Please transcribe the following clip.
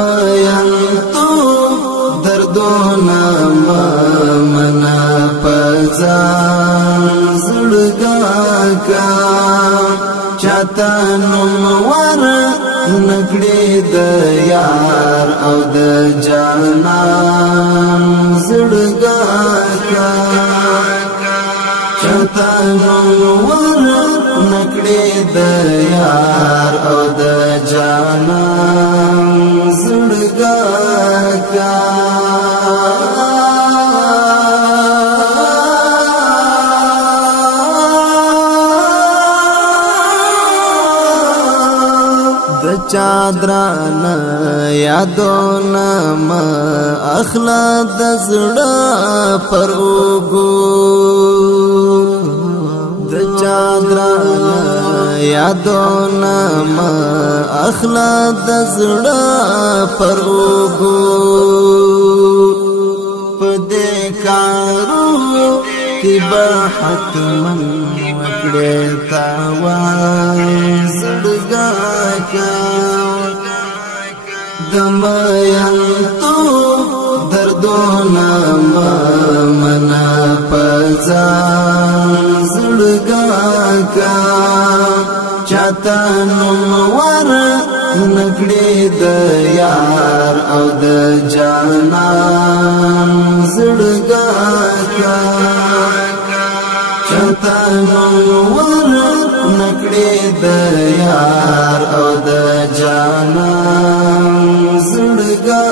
مینتو دردونا منا پزان زړګا کا چاته نوم ور نکړې د یار او د جانان زړګا کا چاته نوم ور نکړې د یار او د جانان زړګا کا چادرانا یادونا ما اخلا د زړه پر اوګو د چادرانا یادونا ما اخلا د زړه پر اوګو پدې کارو کی به حتمن وکړې تاوان زړګا کا دمینتو دردونا منا پزان زړګا کا چاته نوم ور نکړې د یار او د جانان زړګا کا چاته نوم ور نکړې د یار او د جانان زړګا